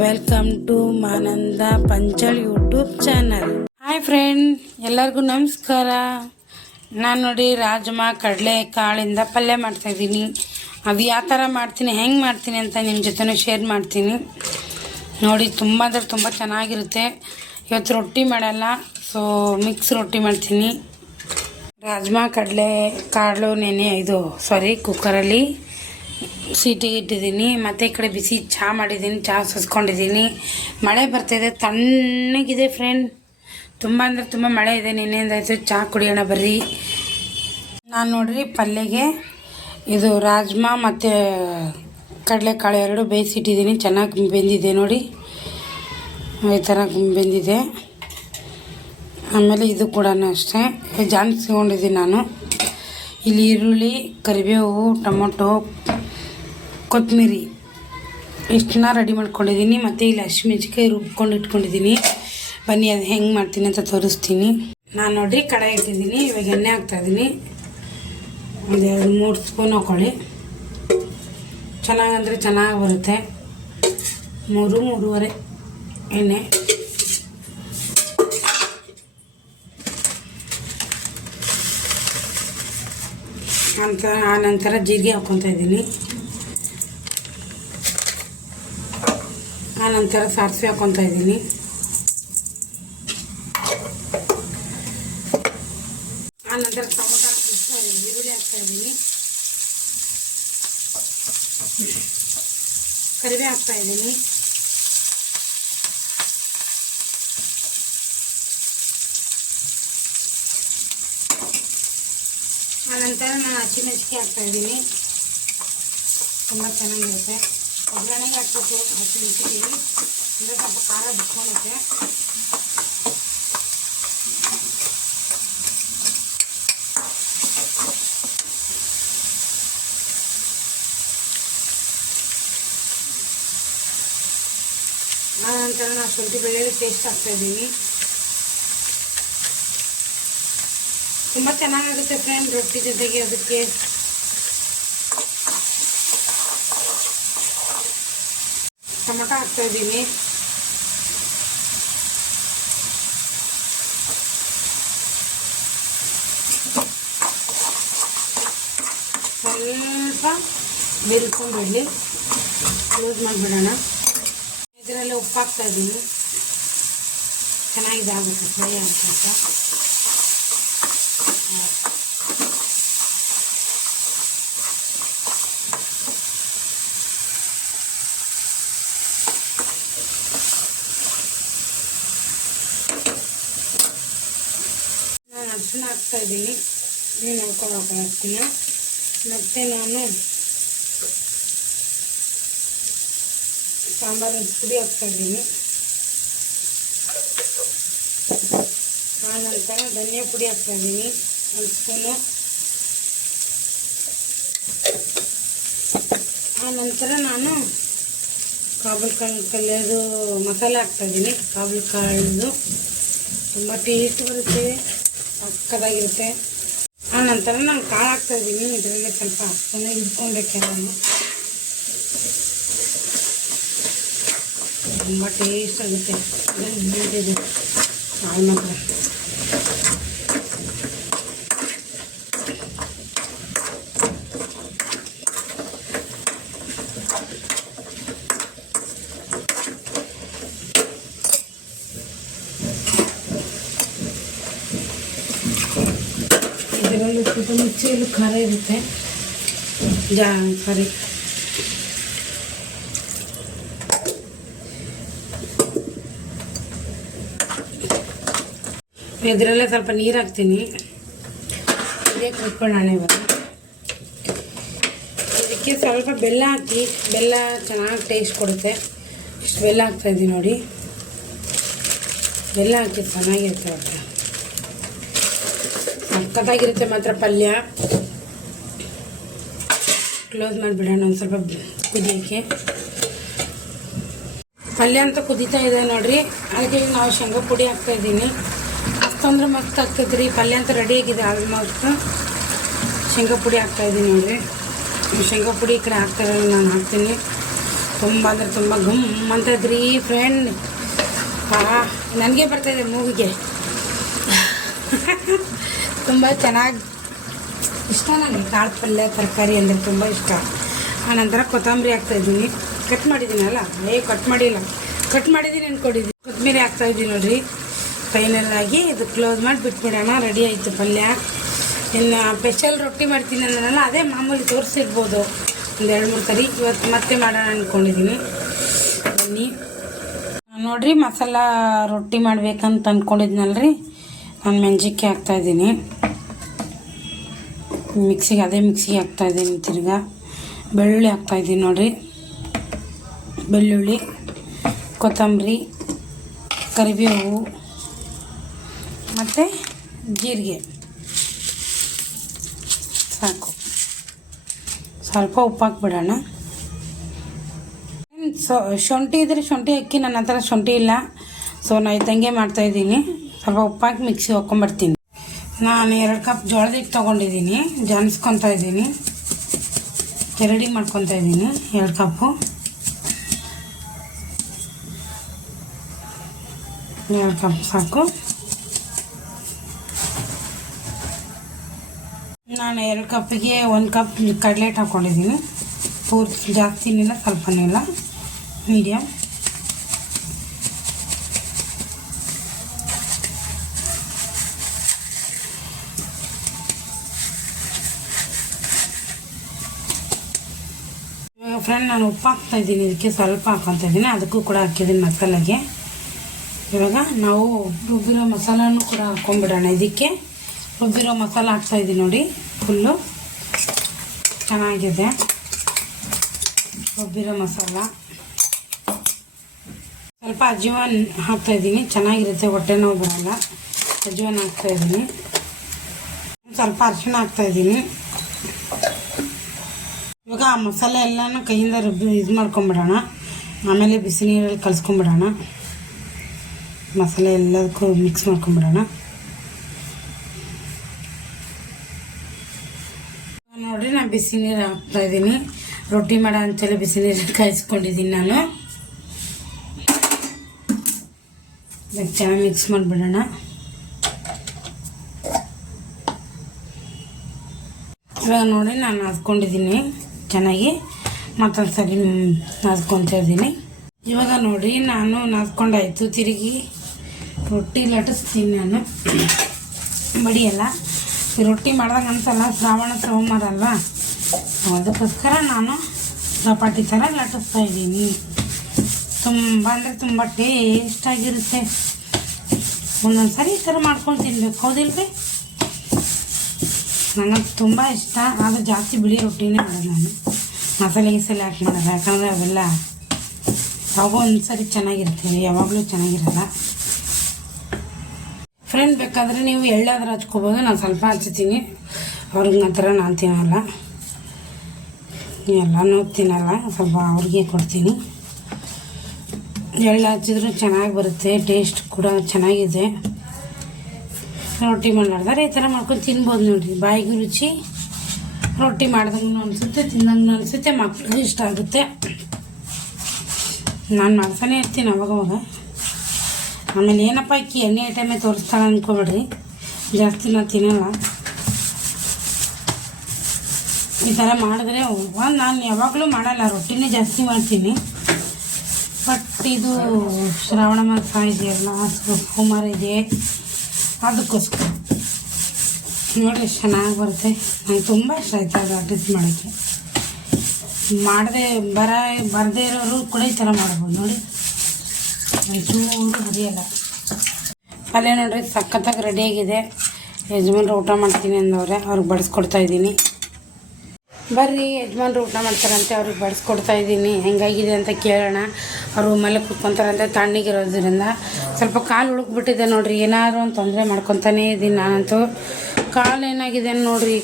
Welcome to ಮಾನಂದ ಪಂಚಳ್ YouTube channel hi friend ಎಲ್ಲರಿಗೂ ನಮಸ್ಕಾರ. ನಾನು ನೋಡಿ ರಾಜ್ಮಾ ಕಡಲೆ ಕಾಳಿಂದ ಪಲ್ಯ ಮಾಡ್ತಾಯಿದ್ದೀನಿ ಅದು ಯಾವ ಥರ ಮಾಡ್ತೀನಿ, ಹೆಂಗೆ ಮಾಡ್ತೀನಿ ಅಂತ ನಿಮ್ಮ ಜೊತೆನೂ ಶೇರ್ ಮಾಡ್ತೀನಿ. ನೋಡಿ, ತುಂಬ ಅಂದ್ರೆ ತುಂಬ ಚೆನ್ನಾಗಿರುತ್ತೆ. ಇವತ್ತು ರೊಟ್ಟಿ ಮಾಡಲ್ಲ ಸೊ ಮಿಕ್ಸ್ ರೊಟ್ಟಿ ಮಾಡ್ತೀನಿ. ರಾಜ್ಮಾ ಕಡಲೆ ಕಾಳು ನೆನೆ, ಇದು ಸಾರಿ ಕುಕ್ಕರಲ್ಲಿ ಸೀಟಿಗೆ ಇಟ್ಟಿದ್ದೀನಿ, ಮತ್ತು ಈ ಕಡೆ ಬಿಸಿ ಚಹಾ ಮಾಡಿದ್ದೀನಿ ಚಹಾ ಸುಸ್ಕೊಂಡಿದ್ದೀನಿ. ಮಳೆ ಬರ್ತಾಯಿದೆ ತಣ್ಣಗಿದೆ ಫ್ರೆಂಡ್ ತುಂಬ ಅಂದರೆ ತುಂಬ ಮಳೆ ಇದೆ ನಿನ್ನೆಯಿಂದ ಆಯಿತು ಚಹಾ ಕುಡಿಯೋಣ ಬರ್ರಿ. ನಾನು ನೋಡ್ರಿ ಪಲ್ಯಗೆ ಇದು ರಾಜ್ಮಾ ಮತ್ತು ಕಡಲೆಕಾಳು ಎರಡು ಬೇಯಿಸಿಟ್ಟಿದ್ದೀನಿ, ಚೆನ್ನಾಗಿ ಬೆಂದಿದೆ ನೋಡಿ. ಈ ಥರ ಬೆಂದಿದೆ. ಆಮೇಲೆ ಇದು ಕೂಡ ಅಷ್ಟೇ ಜಾನ್ಸ್ಕೊಂಡಿದ್ದೀನಿ ನಾನು. ಇಲ್ಲಿ ಈರುಳ್ಳಿ, ಕರಿಬೇವು, ಟೊಮೊಟೊ ಕೊತ್ತಂಬರಿ. ಇಷ್ಟನ್ನ ರೆಡಿ ಮಾಡ್ಕೊಂಡಿದ್ದೀನಿ ಮತ್ತು ಇಲ್ಲಿ ಹಸಿಮೆಣ್ಸಿಕಾಯಿ ರುಬ್ಕೊಂಡು ಇಟ್ಕೊಂಡಿದ್ದೀನಿ ಬನ್ನಿ, ಅದು ಹೆಂಗೆ ಮಾಡ್ತೀನಿ ಅಂತ ತೋರಿಸ್ತೀನಿ. ನಾನು ನೋಡ್ರಿ, ಕಡಾಯಿ ಇಟ್ಟಿದ್ದೀನಿ ಇವಾಗ ಎಣ್ಣೆ ಹಾಕ್ತಾಯಿದ್ದೀನಿ ಒಂದು ಎರಡು ಮೂರು ಸ್ಪೂನ್ ಹಾಕೊಳ್ಳಿ. ಚೆನ್ನಾಗಂದರೆ ಚೆನ್ನಾಗಿ ಬರುತ್ತೆ. ಮೂರು, ಮೂರುವರೆ ಎಣ್ಣೆ. ಅಂತ ಆನಂತರ ನಂತರ ಜೀರಿಗೆ ಹಾಕ್ಕೊತಾ ಇದ್ದೀನಿ ಆ ನಂತರ ಸಾಸಿವೆ ಹಾಕ್ಕೊತಾ ಇದ್ದೀನಿ ಆನಂತರ ನಂತರ ಟೊಮೊಟೊ ಸಾರಿ ಈರುಳ್ಳಿ ಹಾಕ್ತಾ ಇದ್ದೀನಿ ಕರಿಬೇವು ಹಾಕ್ತಾ ಇದ್ದೀನಿ ಆನಂತರ ನಂತರ ನಾನು ಹಸಿಮೆಣಸಿಗೆ ಹಾಕ್ತಾ ಇದ್ದೀನಿ ತುಂಬ ಚೆನ್ನಾಗಿರುತ್ತೆ ಒಗ್ಗರಣೆಗೆ ಹಾಕ್ಬಿಟ್ಟು ಹಸಿಮೆಣಸಿಗೆ ಅಂದರೆ ಸ್ವಲ್ಪ ಖಾರ ಬಿಟ್ಕೊಳ್ಳುತ್ತೆ ಆ ನಂತರ ನಾನು ಶುಂಠಿ ಬೆಳ್ಳುಳ್ಳಿ ಟೇಸ್ಟ್ ಹಾಕ್ತಾ ಇದ್ದೀನಿ ತುಂಬ ಚೆನ್ನಾಗಾಗುತ್ತೆ ಫ್ರೆಂಡ್ ರೊಟ್ಟಿ ಜೊತೆಗೆ ಅದಕ್ಕೆ ಟೊಮೊಟೊ ಹಾಕ್ತಾ ಇದ್ದೀನಿ ಸ್ವಲ್ಪ ಬೇರಿಕೊಂಡು ಬಿಡಲಿ ಕ್ಲೋಸ್ ಮಾಡಿಬಿಡೋಣ. ಇದರಲ್ಲಿ ಉಪ್ಪು ಹಾಕ್ತಾ ಇದ್ದೀನಿ ಚೆನ್ನಾಗಿ ಇದಾಗುತ್ತೆ ಫ್ರೈ ಆಗ್ತಂತ. ಅರ್ಶಿನ ಹಾಕ್ತಾ ಇದ್ದೀನಿ ನೀವು ನೋಡ್ಕೊಳಕ್ಕೆ ಅರ್ಶಿನ ಮತ್ತು ನಾನು ಸಾಂಬಾರು ಪುಡಿ ಹಾಕ್ತಾ ಇದ್ದೀನಿ ಆ ನಂತರ ಧನಿಯಾ ಪುಡಿ ಹಾಕ್ತಾ ಇದ್ದೀನಿ ಒಂದು ಸ್ಪೂನು ಆ ನಂತರ ನಾನು ಕಾಬೂಲ್ ಕಾಳು ಕಲ್ಲದು ಮಸಾಲೆ ಹಾಕ್ತಾ ಇದ್ದೀನಿ ಕಾಬೂಲ್ ಕಾಳದು ತುಂಬ ಟೇಸ್ಟ್ ಬರುತ್ತೆ ಸಕ್ಕದಾಗಿರುತ್ತೆ. ಆ ನಂತರ ನಾನು ಕಾಳು ಹಾಕ್ತಾ ಇದ್ದೀನಿ, ಇದರಲ್ಲಿ ಸ್ವಲ್ಪ ಹಾಕ್ಕೊಂಡು ಇಟ್ಕೊಬೇಕೆಲ್ಲನು ತುಂಬ ಟೇಸ್ಟ್ ಆಗುತ್ತೆ. ಕಾಳು ಮಾತ್ರ. ಸ್ವಲ್ಪ ಮಿಕ್ಸಿಯಲ್ಲಿ ಖಾರ ಇರುತ್ತೆ. ಜಾ ಸಾರಿ ಇದರಲ್ಲೇ ಸ್ವಲ್ಪ ನೀರು ಹಾಕ್ತೀನಿ. ಇದೇ ಕುತ್ಕೊಳ್ಳೋಣ ಇವಾಗ. ಇದಕ್ಕೆ ಸ್ವಲ್ಪ ಬೆಲ್ಲ ಹಾಕಿ, ಬೆಲ್ಲ ಚೆನ್ನಾಗಿ ಟೇಸ್ಟ್ ಕೊಡುತ್ತೆ. ಇಷ್ಟು ಬೆಲ್ಲ ಹಾಕ್ತಾಯಿದ್ದೀನಿ ನೋಡಿ. ಬೆಲ್ಲ ಹಾಕಿ ಚೆನ್ನಾಗಿರುತ್ತೆ ಸಖತ್ತಾಗಿರುತ್ತೆ ಮಾತ್ರ ಪಲ್ಯ. ಕ್ಲೋಸ್ ಮಾಡಿಬಿಡೋಣ ಒಂದು ಸ್ವಲ್ಪ ಕುದಿಯೋಕ್ಕೆ. ಪಲ್ಯ ಅಂತ ಕುದೀತಾ ಇದೆ ನೋಡ್ರಿ. ಅದಕ್ಕೆ ನಾವು ಶೇಂಗಾ ಪುಡಿ ಹಾಕ್ತಾ ಇದ್ದೀನಿ. ಅಷ್ಟಂದ್ರೆ ಮಸ್ತ್ ಆಗ್ತೈತೆ ರೀ. ಪಲ್ಯ ಅಂತ ರೆಡಿಯಾಗಿದೆ ಆಲ್ಮೋಸ್ಟ್ ಶೇಂಗಾ ಪುಡಿ ಹಾಕ್ತಾ ಇದ್ದೀನಿ ನೋಡಿರಿ. ಶೇಂಗಾ ಪುಡಿ ಈ ಕಡೆ ಹಾಕ್ತಾ ಇರೋದು ನಾನು ಹಾಕ್ತೀನಿ. ತುಂಬ ಅಂದರೆ ತುಂಬ ಗಮ್ ಅಂತದ್ರಿ ಫ್ರೆಂಡ್ ನನಗೆ ಬರ್ತಾಯಿದೆ ಮೂವಿಗೆ ತುಂಬ ಚೆನ್ನಾಗಿ ಇಷ್ಟ ನನಗೆ ಕಾಳು ಪಲ್ಯ, ತರಕಾರಿ ಅಂದರೆ ತುಂಬ ಇಷ್ಟ. ಆನಂತರ ಕೊತ್ತಂಬರಿ ಹಾಕ್ತಾಯಿದ್ದೀನಿ ಕಟ್ ಮಾಡಿದ್ದೀನಲ್ಲ ಏ ಕಟ್ ಮಾಡಿಲ್ಲ. ಕಟ್ ಮಾಡಿದ್ದೀನಿ ಅಂದ್ಕೊಂಡಿದ್ದೀನಿ ಕೊತ್ತಂಬರಿ ಹಾಕ್ತಾಯಿದ್ದೀನಿ ನೋಡಿರಿ. ಫೈನಲ್ ಆಗಿ ಇದು ಕ್ಲೋಸ್ ಮಾಡಿ ಬಿಟ್ಬಿಡೋಣ ರೆಡಿ ಆಯಿತು ಪಲ್ಯ. ಇನ್ನು ಸ್ಪೆಷಲ್ ರೊಟ್ಟಿ ಮಾಡ್ತೀನಿ ಅಂದ್ರಲ್ಲ ಅದೇ ಮಾಮೂಲಿ ತೋರಿಸಿರ್ಬೋದು. ಒಂದು ಎರಡು ಮೂರು ಸರಿ. ಇವತ್ತು ಮತ್ತೆ ಮಾಡೋಣ ಅಂದ್ಕೊಂಡಿದ್ದೀನಿ ಬನ್ನಿ. ನೋಡಿರಿ, ಮಸಾಲ ರೊಟ್ಟಿ ಮಾಡ್ಬೇಕಂತ ಅಂದ್ಕೊಂಡಿದ್ನಲ್ರಿ ನಾನು ಮೆಣಸಿಕ್ಕೆ ಹಾಕ್ತಾಯಿದ್ದೀನಿ ಮಿಕ್ಸಿಗೆ, ಅದೇ ಮಿಕ್ಸಿಗೆ ಹಾಕ್ತಾಯಿದ್ದೀನಿ ತಿರ್ಗಾ. ಬೆಳ್ಳುಳ್ಳಿ ಹಾಕ್ತಾಯಿದ್ದೀನಿ ನೋಡಿರಿ. ಬೆಳ್ಳುಳ್ಳಿ, ಕೊತ್ತಂಬರಿ, ಕರಿಬೇವು ಮತ್ತು ಜೀರಿಗೆ. ಸಾಕು. ಸ್ವಲ್ಪ ಉಪ್ಪು ಹಾಕ್ಬಿಡೋಣ. ಸೊ, ಶುಂಠಿ ಇದ್ದರೆ ಶುಂಠಿ ಅಕ್ಕಿ, ನನ್ನ ಹತ್ರ ಶುಂಠಿ ಇಲ್ಲ. ಸೊ, ನಾ ಇದ್ದಂಗೆ ಮಾಡ್ತಾಯಿದ್ದೀನಿ ಸ್ವಲ್ಪ ಉಪ್ಪಾಕಿ ಮಿಕ್ಸಿ ಹಾಕ್ಕೊಂಬರ್ತೀನಿ ನಾನು ಎರಡು ಕಪ್ ಜೋಳದ ಹಿಟ್ಟು ತೊಗೊಂಡಿದ್ದೀನಿ. ಜಾನಿಸ್ಕೊತಾ ಇದ್ದೀನಿ. ರೆಡಿ ಮಾಡ್ಕೊತಾ ಇದ್ದೀನಿ ಎರಡು ಕಪ್ಪು. ಎರಡು ಕಪ್ ಸಾಕು. ನಾನು ಎರಡು ಕಪ್ಪಿಗೆ ಒಂದು ಕಪ್ ಕಡಲೆ ಹಿಟ್ಟು ಹಾಕ್ಕೊಂಡಿದ್ದೀನಿ ಪೂರ್ತಿ ಜಾಸ್ತಿನಿಲ್ಲ ಸ್ವಲ್ಪನೂ ಇಲ್ಲ ಮೀಡಿಯಮ್ ಫ್ರೆಂಡ್ ನಾನು ಉಪ್ಪು ಹಾಕ್ತಾ ಇದ್ದೀನಿ. ಇದಕ್ಕೆ ಸ್ವಲ್ಪ ಹಾಕ್ಕೊತಾ ಇದ್ದೀನಿ. ಅದಕ್ಕೂ ಕೂಡ ಹಾಕಿದ್ದೀನಿ ಮಸಾಲೆಗೆ. ಇವಾಗ ನಾವು ರುಬ್ಬಿರೋ ಮಸಾಲನೂ ಕೂಡ ಹಾಕ್ಕೊಂಬಿಡೋಣ. ಇದಕ್ಕೆ ರುಬ್ಬಿರೋ ಮಸಾಲ ಹಾಕ್ತಾ ಇದ್ದೀನಿ ನೋಡಿ, ಫುಲ್ಲು. ಚೆನ್ನಾಗಿದೆ. ರುಬ್ಬಿರೋ ಮಸಾಲ. ಸ್ವಲ್ಪ ಅಜ್ವಾನ್ ಹಾಕ್ತಾ ಇದ್ದೀನಿ. ಚೆನ್ನಾಗಿರುತ್ತೆ, ಹೊಟ್ಟೆ ನೋವು ಬರಲ್ಲ. ಅಜ್ವಾನ್ ಹಾಕ್ತಾ ಇದ್ದೀನಿ. ಸ್ವಲ್ಪ ಅರಿಶಿಣ ಹಾಕ್ತಾ ಇದ್ದೀನಿ. ಇವಾಗ ಆ ಮಸಾಲೆ ಎಲ್ಲನೂ ಕೈಯಿಂದ ರುಬ್ಬಿ ಇದು ಮಾಡ್ಕೊಂಬಿಡೋಣ. ಆಮೇಲೆ ಬಿಸಿ ನೀರಲ್ಲಿ ಕಲಿಸ್ಕೊಂಬಿಡೋಣ. ಮಸಾಲೆ ಎಲ್ಲದಕ್ಕೂ ಮಿಕ್ಸ್ ಮಾಡ್ಕೊಂಬಿಡೋಣ. ನೋಡಿರಿ, ನಾನು ಬಿಸಿ ನೀರು ಹಾಕ್ತಾ ಇದ್ದೀನಿ. ರೊಟ್ಟಿ ಮಾಡೋ ಅಂತೇಳಿ ಬಿಸಿ ನೀರು ಕಾಯಿಸ್ಕೊಂಡಿದ್ದೀನಿ ನಾನು. ಚೆನ್ನಾಗಿ ಮಿಕ್ಸ್ ಮಾಡಿಬಿಡೋಣ. ಇವಾಗ ನೋಡಿ, ನಾನು ನಾದ್ಕೊಂಡಿದ್ದೀನಿ ಚೆನ್ನಾಗಿ ಮತ್ತೊಂದು ಸರಿ ನಾದ್ಕೊತಾ ಇವಾಗ ನೋಡಿ, ನಾನು ನಾದ್ಕೊಂಡಾಯಿತು. ತಿರುಗಿ ರೊಟ್ಟಿ ಲಟ್ಟಿಸ್ತೀನಿ ನಾನು. ಮಡಿಯಲ್ಲ ರೊಟ್ಟಿ ಮಾಡಿದಾಗ ಅನ್ಸಲ್ಲ, ಶ್ರಾವಣ, ಸೋಮವಾರ ಅಲ್ವಾ? ಅದಕ್ಕೋಸ್ಕರ ನಾನು ಚಪಾತಿ ಥರ ಲಟ್ಟಿಸ್ತಾ ಇದ್ದೀನಿ. ತುಂಬ ಅಂದರೆ ತುಂಬ ಟೇಸ್ಟಾಗಿರುತ್ತೆ ಒಂದೊಂದು ಸರಿ ಈ ಥರ ಮಾಡ್ಕೊಂಡು ತಿನ್ಬೇಕು. ಹೌದಿಲ್ರಿ ನನಗೆ ತುಂಬ ಇಷ್ಟ. ಆದರೆ ಜಾಸ್ತಿ ಬಿಳಿ ರೊಟ್ಟಿನೇ ಮಾಡೋದು ನಾನು. ಮಸಾಲೆ ಗಿಸಾಲೆ ಹಾಕಿ ಮಾಡೋದು ಯಾಕಂದರೆ ಅವೆಲ್ಲ ಯಾವಾಗೋ ಒಂದು ಸರಿ ಚೆನ್ನಾಗಿರ್ತವೆ ಯಾವಾಗಲೂ ಚೆನ್ನಾಗಿರಲ್ಲ. ಫ್ರೆಂಡ್ ಬೇಕಾದರೆ ನೀವು ಎಳ್ಳಾದ್ರೂ ಹಚ್ಕೋಬೋದು. ನಾನು ಸ್ವಲ್ಪ ಹಚ್ತೀನಿ. ಅವ್ರಿಗೆ ನಂತರ ನಾನು ತಿನ್ನಲ್ಲ. ಎಲ್ಲನೂ ತಿನ್ನಲ್ಲ. ಸ್ವಲ್ಪ ಅವ್ರಿಗೆ ಕೊಡ್ತೀನಿ. ಎಳ್ಳು ಹಚ್ಚಿದ್ರು ಚೆನ್ನಾಗಿ ಬರುತ್ತೆ. ಟೇಸ್ಟ್ ಕೂಡ ಚೆನ್ನಾಗಿದೆ. ರೊಟ್ಟಿ ಮಾಡಿದ್ರೆ ಈ ಥರ ಮಾಡ್ಕೊಂಡು ತಿನ್ಬೋದು ನೋಡಿರಿ. ಬಾಯಿಗೆ ರುಚಿ. ರೊಟ್ಟಿ ಮಾಡ್ದಂಗೂ ಅನಿಸುತ್ತೆ, ತಿಂದಂಗೂ ಅನಿಸುತ್ತೆ, ಮಕ್ಳಿಗೆ ಇಷ್ಟ ಆಗುತ್ತೆ. ನಾನು ಮಾಡ್ತಾನೆ ಇರ್ತೀನಿ ಅವಾಗವಾಗ. ಆಮೇಲೆ ಏನಪ್ಪ ಅಕ್ಕಿ ಎಣ್ಣೆ ಐಟಮೇ ತೋರಿಸ್ತಾಳೆ ಅಂದ್ಕೊಬೇಡ್ರಿ ಜಾಸ್ತಿ ನಾನು ತಿನ್ನಲ್ಲ. ಈ ಥರ ಮಾಡಿದ್ರೆ ಒಂದು ನಾನು ಯಾವಾಗಲೂ ಮಾಡಲ್ಲ, ರೊಟ್ಟಿನೇ ಜಾಸ್ತಿ ಮಾಡ್ತೀನಿ. ಬಟ್ ಇದು ಶ್ರಾವಣ ಮಾಸ ಇದೆಯಲ್ಲ ಸೋಮವಾರ ಇದೆ. ಅದಕ್ಕೋಸ್ಕರ. ನೋಡಿ ಚೆನ್ನಾಗಿ ಬರುತ್ತೆ. ನಂಗೆ ತುಂಬ ಇಷ್ಟ ಆಯಿತು ಅದು ಅಡ್ಜಸ್ಟ್ ಮಾಡೋಕ್ಕೆ. ಮಾಡದೆ, ಬರ, ಬರದೇ ಇರೋರು ಕೂಡ ಈ ಥರ ಮಾಡ್ಬೋದು ನೋಡಿ. ಚೂರು ಹರಿಯಲ್ಲ. ಪಲ್ಯ ನೋಡ್ರಿ, ಸಖತ್ತಾಗಿ ರೆಡಿಯಾಗಿದೆ ಯಜಮಾನ್ರು ಊಟ ಮಾಡ್ತೀನಿ ಅಂದವ್ರೆ, ಅವ್ರಿಗೆ ಬಡಿಸ್ಕೊಡ್ತಾ ಇದ್ದೀನಿ. ಬರ್ರಿ, ಯಜಮಾನ್ರು ಊಟ ಮಾಡ್ತಾರಂತೆ, ಅವ್ರಿಗೆ ಬಡಿಸ್ಕೊಡ್ತಾ ಇದ್ದೀನಿ. ಹೆಂಗಾಗಿದೆ ಅಂತ ಕೇಳೋಣ. ಅವರು ಮೇಲೆ ಕೂತ್ಕೊತಾರಂತೆ, ತಣ್ಣಗಿರೋದ್ರಿಂದ. ಸ್ವಲ್ಪ ಕಾಲು ಉಳುಕ್ಬಿಟ್ಟಿದೆ ನೋಡ್ರಿ, ಏನಾದರೂ ಒಂದು ತೊಂದರೆ ಮಾಡ್ಕೊತಾನೇ ಇದ್ದೀನಿ ನಾನಂತೂ. ಕಾಲು ಏನಾಗಿದೆ ನೋಡ್ರಿ.